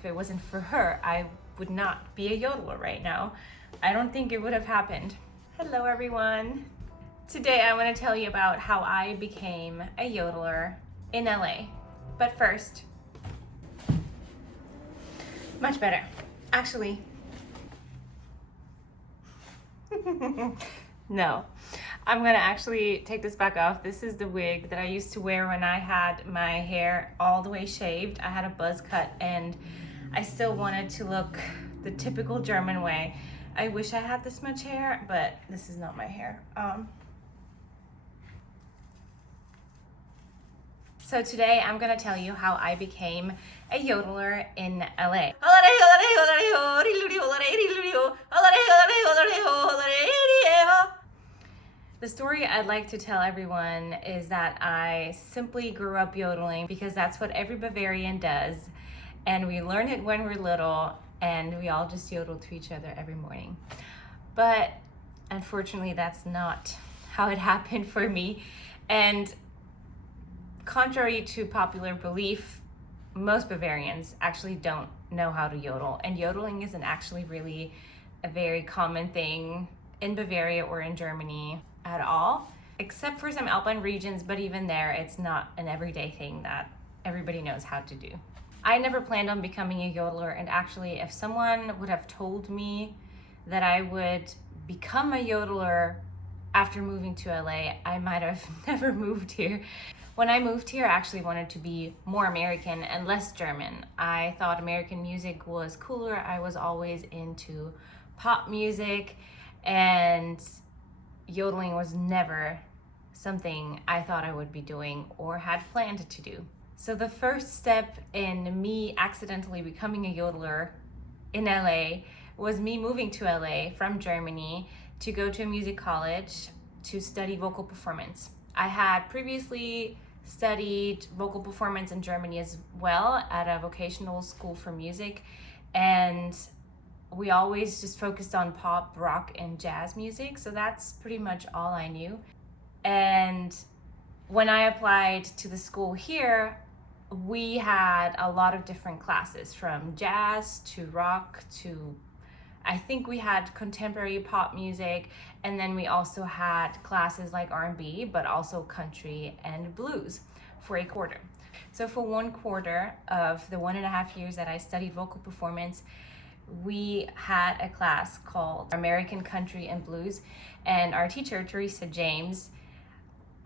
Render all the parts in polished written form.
if it wasn't for her, I would not be a yodeler right now. I don't think it would have happened. Hello everyone. Today I want to tell you about how I became a yodeler in LA. But first, much better. Actually, no. I'm gonna actually take this back off. This is the wig that I used to wear when I had my hair all the way shaved. I had a buzz cut and I still wanted to look the typical German way. I wish I had this much hair, but this is not my hair. So today I'm gonna tell you how I became a yodeler in LA. The story I'd like to tell everyone is that I simply grew up yodeling because that's what every Bavarian does. And we learn it when we're little and we all just yodel to each other every morning. But unfortunately, that's not how it happened for me. And contrary to popular belief, most Bavarians actually don't know how to yodel. And yodeling isn't actually really a very common thing in Bavaria or in Germany at all, except for some Alpine regions, but even there, it's not an everyday thing that everybody knows how to do. I never planned on becoming a yodeler, and actually, if someone would have told me that I would become a yodeler after moving to LA, I might have never moved here. When I moved here, I actually wanted to be more American and less German. I thought American music was cooler. I was always into pop music, and yodeling was never something I thought I would be doing or had planned to do. So the first step in me accidentally becoming a yodeler in LA was me moving to LA from Germany to go to a music college to study vocal performance. I had previously studied vocal performance in Germany as well at a vocational school for music, and we always just focused on pop, rock, and jazz music, so that's pretty much all I knew. And when I applied to the school here, we had a lot of different classes, from jazz to rock to, I think we had contemporary pop music, and then we also had classes like R&B, but also country and blues for a quarter. So for 1 quarter of the 1.5 years that I studied vocal performance, we had a class called American Country and Blues, and our teacher, Teresa James,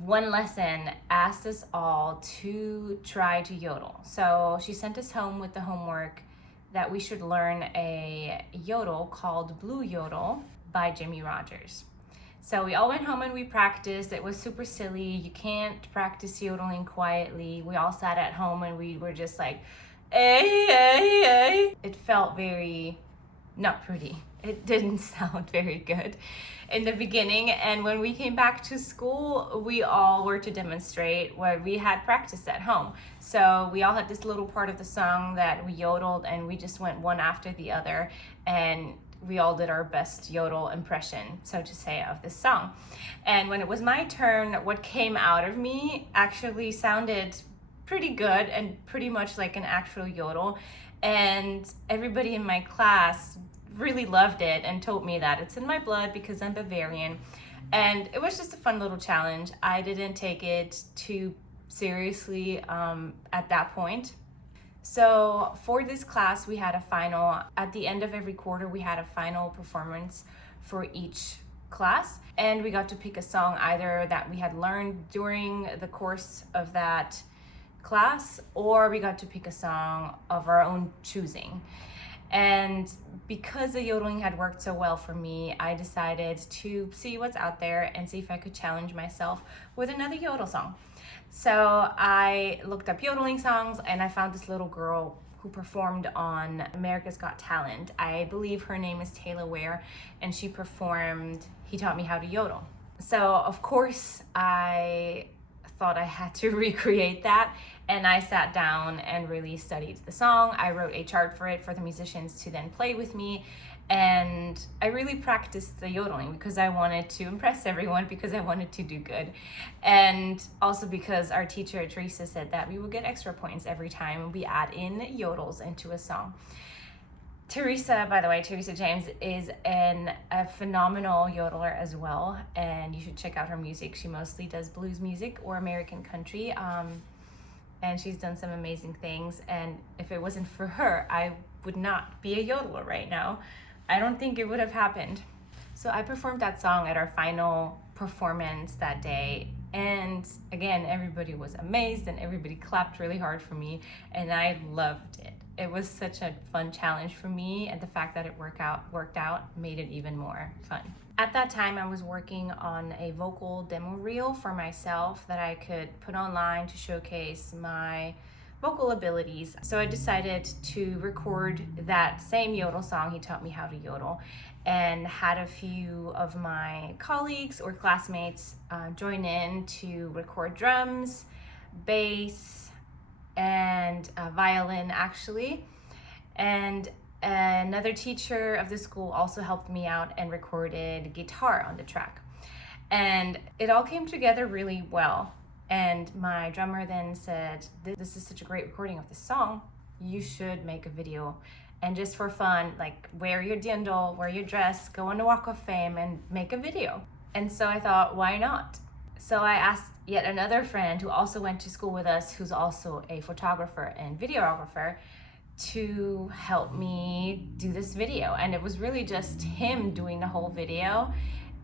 one lesson asked us all to try to yodel. So she sent us home with the homework that we should learn a yodel called Blue Yodel by Jimmie Rodgers. So we all went home and we practiced. It was super silly. You can't practice yodeling quietly. We all sat at home and we were just like, hey, hey, hey. It felt very not pretty. It didn't sound very good in the beginning. And when we came back to school, we all were to demonstrate where we had practiced at home. So we all had this little part of the song that we yodeled, and we just went one after the other, and we all did our best yodel impression, so to say, of this song. And when it was my turn, what came out of me actually sounded pretty good and pretty much like an actual yodel. And everybody in my class really loved it and told me that it's in my blood because I'm Bavarian. And it was just a fun little challenge. I didn't take it too seriously at that point. So for this class, we had a final. At the end of every quarter, we had a final performance for each class, and we got to pick a song either that we had learned during the course of that class, or we got to pick a song of our own choosing. And because the yodeling had worked so well for me, I decided to see what's out there and see if I could challenge myself with another yodel song. So I looked up yodeling songs, and I found this little girl who performed on America's Got Talent. I believe her name is Taylor Ware, and she performed He Taught Me How to Yodel. So of course I thought I had to recreate that, and I sat down and really studied the song. I wrote a chart for it for the musicians to then play with me, and I really practiced the yodeling because I wanted to impress everyone, because I wanted to do good, and also because our teacher Teresa said that we would get extra points every time we add in yodels into a song. Teresa, by the way, Teresa James is a phenomenal yodeler as well, and you should check out her music. She mostly does blues music or American country, and she's done some amazing things. And if it wasn't for her, I would not be a yodeler right now. I don't think it would have happened. So I performed that song at our final performance that day, and again, everybody was amazed and everybody clapped really hard for me, and I loved it. It was such a fun challenge for me, and the fact that it worked out made it even more fun. At that time, I was working on a vocal demo reel for myself that I could put online to showcase my vocal abilities. So I decided to record that same yodel song he taught me how to yodel, and had a few of my colleagues or classmates join in to record drums, bass, and violin actually. And another teacher of the school also helped me out and recorded guitar on the track. And it all came together really well. And my drummer then said, this is such a great recording of the song, you should make a video. And just for fun, like, wear your yodel, wear your dress, go on the Walk of Fame and make a video. And so I thought, why not? So I asked yet another friend who also went to school with us, who's also a photographer and videographer, to help me do this video. And it was really just him doing the whole video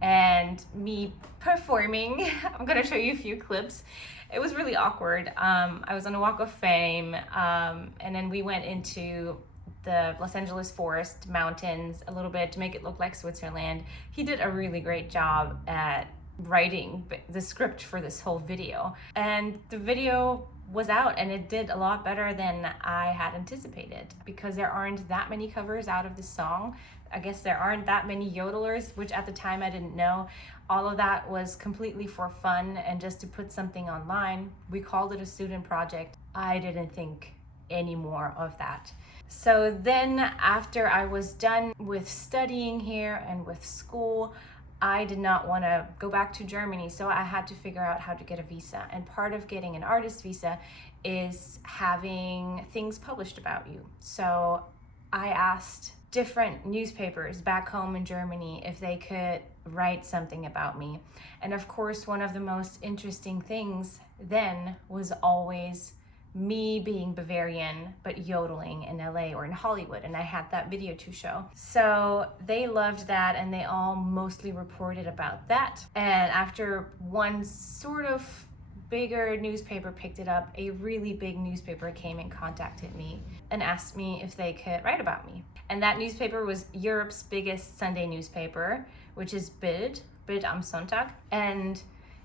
and me performing. I'm gonna show you a few clips. It was really awkward. I was on the Walk of Fame, and then we went into the Los Angeles forest mountains a little bit to make it look like Switzerland. He did a really great job at writing the script for this whole video, and the video was out, and it did a lot better than I had anticipated, because there aren't that many covers out of the song. I guess there aren't that many yodelers, which at the time I didn't know. All of that was completely for fun and just to put something online. We called it a student project. I didn't think any more of that. So then after I was done with studying here and with school, I did not want to go back to Germany, so I had to figure out how to get a visa. And part of getting an artist visa is having things published about you. So I asked different newspapers back home in Germany if they could write something about me. And of course, one of the most interesting things then was always me being Bavarian, but yodeling in LA or in Hollywood, and I had that video to show. So they loved that, and they all mostly reported about that. And after one sort of bigger newspaper picked it up, a really big newspaper came and contacted me and asked me if they could write about me. And that newspaper was Europe's biggest Sunday newspaper, which is Bild am Sonntag. And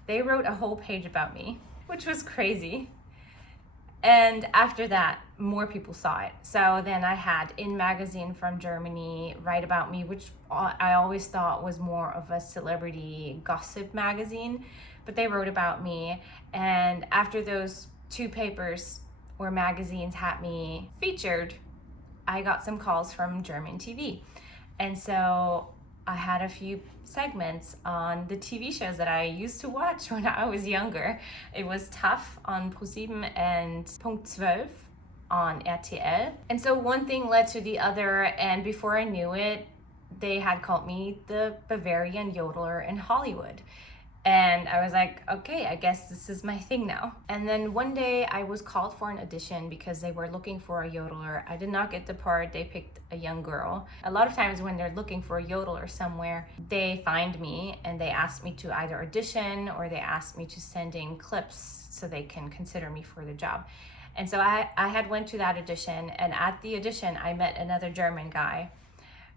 they wrote a whole page about me, which was crazy. And after that, more people saw it. So then I had In Magazine from Germany write about me, which I always thought was more of a celebrity gossip magazine, but they wrote about me. And after those two papers or magazines had me featured, I got some calls from German TV. And so I had a few segments on the TV shows that I used to watch when I was younger. It was Tough on Pro7 and Punkt 12 on RTL. And so one thing led to the other, and before I knew it, they had called me the Bavarian yodeler in Hollywood. And I was like, okay, I guess this is my thing now. And then one day I was called for an audition because they were looking for a yodeler. I did not get the part. They picked a young girl. A lot of times when they're looking for a yodeler somewhere, they find me and they ask me to either audition or they ask me to send in clips so they can consider me for the job. And so I had went to that audition, and at the audition I met another German guy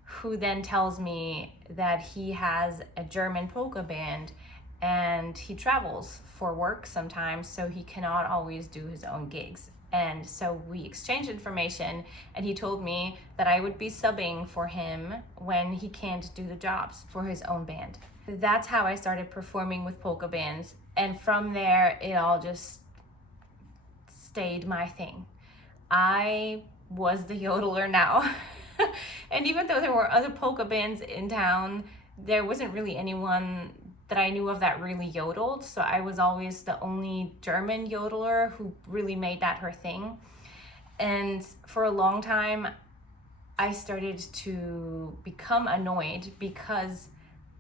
who then tells me that he has a German polka band and he travels for work sometimes, so he cannot always do his own gigs. And so we exchanged information, and he told me that I would be subbing for him when he can't do the jobs for his own band. That's how I started performing with polka bands And from there, it all just stayed my thing. I was the yodeler now. And even though there were other polka bands in town, there wasn't really anyone that I knew of that really yodeled. So I was always the only German yodeler who really made that her thing. And for a long time, I started to become annoyed because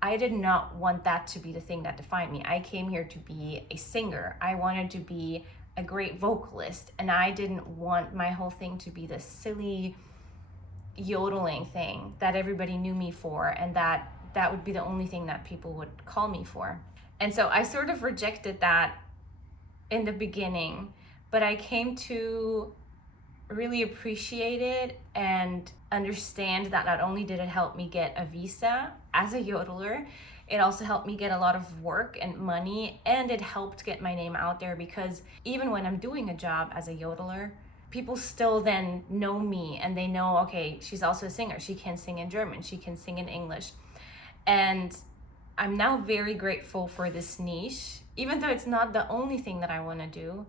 I did not want that to be the thing that defined me. I came here to be a singer. I wanted to be a great vocalist, and I didn't want my whole thing to be this silly yodeling thing that everybody knew me for, and that would be the only thing that people would call me for. And so I sort of rejected that in the beginning, but I came to really appreciate it and understand that not only did it help me get a visa as a yodeler, it also helped me get a lot of work and money, and it helped get my name out there, because even when I'm doing a job as a yodeler, people still then know me and they know, okay, she's also a singer. She can sing in German, she can sing in English. And I'm now very grateful for this niche, even though it's not the only thing that I want to do.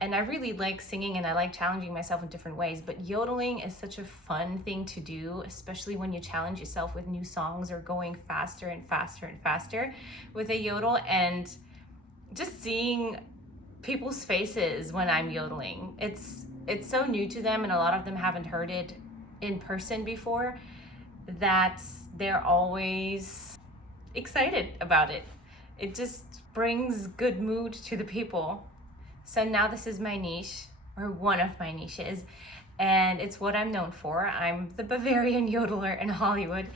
And I really like singing and I like challenging myself in different ways, but yodeling is such a fun thing to do, especially when you challenge yourself with new songs or going faster and faster and faster with a yodel, and just seeing people's faces when I'm yodeling. It's so new to them, and a lot of them haven't heard it in person before, that they're always excited about it. It just brings good mood to the people. So now this is my niche, or one of my niches, and it's what I'm known for. I'm the Bavarian yodeler in Hollywood,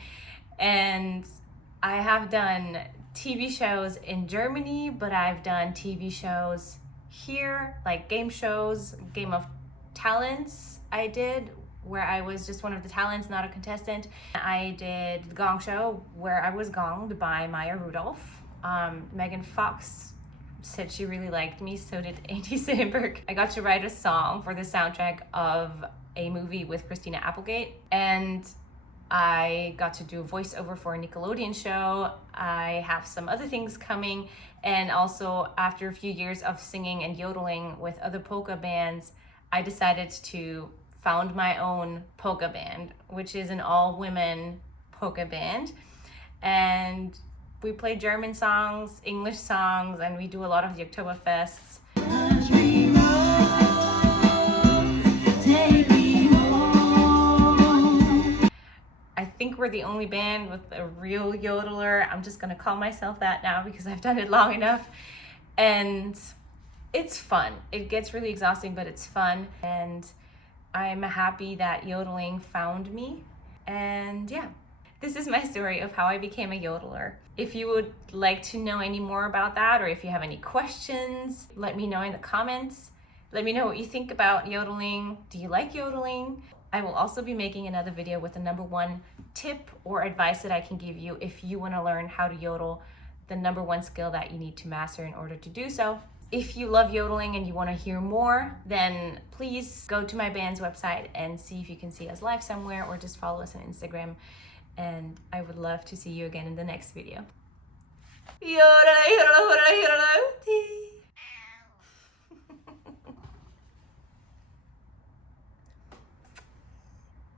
and I have done TV shows in Germany, but I've done TV shows here, like game shows, Game of Talents I did, where I was just one of the talents, not a contestant. I did the Gong Show, where I was gonged by Maya Rudolph. Megan Fox said she really liked me, so did Andy Samberg. I got to write a song for the soundtrack of a movie with Christina Applegate, and I got to do a voiceover for a Nickelodeon show. I have some other things coming, and also after a few years of singing and yodeling with other polka bands, I decided to found my own polka band, which is an all-women polka band. And we play German songs, English songs, and we do a lot of the Oktoberfests. I think we're the only band with a real yodeler. I'm just gonna call myself that now because I've done it long enough. And it's fun. It gets really exhausting, but it's fun. And I'm happy that yodeling found me. And yeah, this is my story of how I became a yodeler. If you would like to know any more about that, or if you have any questions, let me know in the comments. Let me know what you think about yodeling. Do you like yodeling? I will also be making another video with the #1 tip or advice that I can give you if you want to learn how to yodel, the #1 skill that you need to master in order to do so. If you love yodeling and you want to hear more, then please go to my band's website and see if you can see us live somewhere, or just follow us on Instagram. And I would love to see you again in the next video. Yodeler, yodeler, yodeler.